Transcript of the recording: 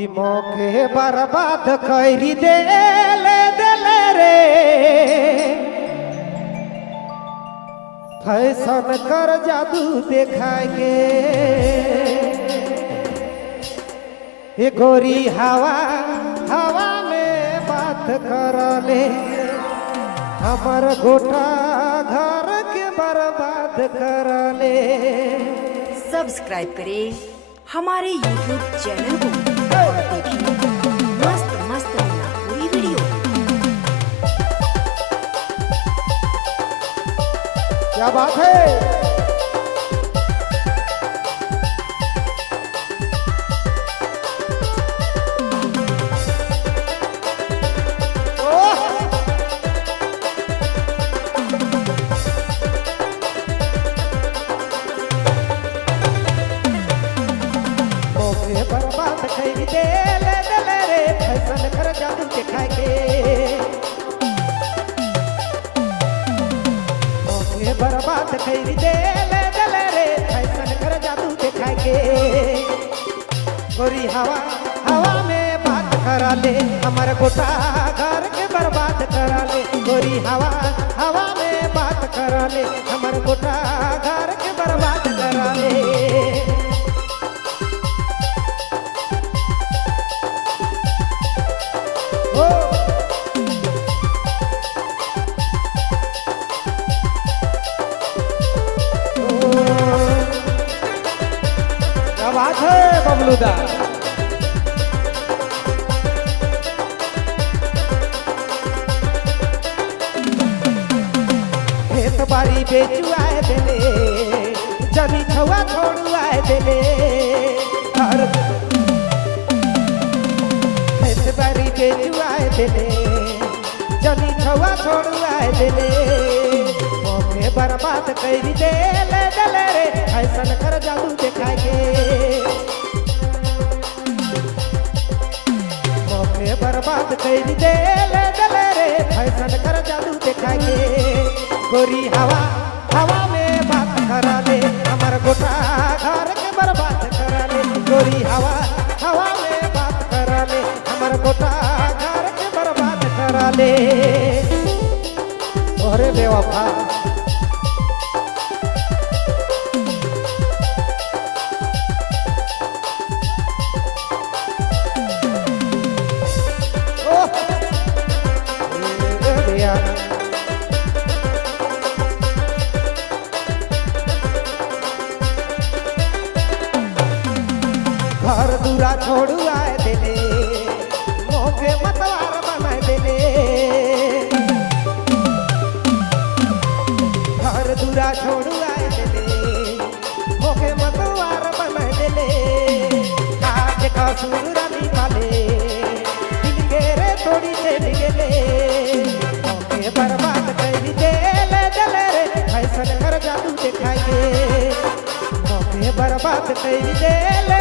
ई मौके बर्बाद करी देले देले रे फैशन कर जादू देखाएंगे ये गोरी हवा हवा में बात कर ले हमर गोटा घर के बर्बाद कर ले। सब्सक्राइब करें हमारे YouTube चैनल को और देखिए मस्त मस्त पूरी वीडियो। क्या बात है। बर्बाद करी देले देले रे फैशन कर जादू दिखाएंगे मौके बर्बाद करी देले देले रे फैशन कर जादू दिखाएंगे गोरी हवा हवा में बात करा ले हमारे गोटा घर के बर्बाद करा ले गोरी हवा हवा में बात करा ले हमारे गोटा घर के बर्बाद करा ले। क्या बात है बबलूदा। खेत बाड़ी बेचू आए देले जमी छुआ छोड़ू आए देले खेत बाड़ी बेचू आए देले जमी छुआ छोड़ू आए देले मौके बर्बाद करी देले देले रे फैशन कर जादू दिखाएंगे मौके बर्बाद करी देले देले रे फैशन कर जादू दिखाएंगे गोरी हवा हवा में बात करा ले हमार गोटा घर के बर्बाद करा ले गोरी हवा हवा में बात करा ले हमार गोटा घर के बर्बाद करा ले। अरे बेवफा घर दूरा छोड़ू आए देले मौके मतवार बनाए देले घर दूरा छोड़ू आए देले मौके मतवार बनाए देले आज का सूरा निकाले दिल के रे थोड़ी चल गेले मौके बर्बाद करी देले देले रे फैशन कर जादू दिखाएंगे मौके बर्बाद करी देले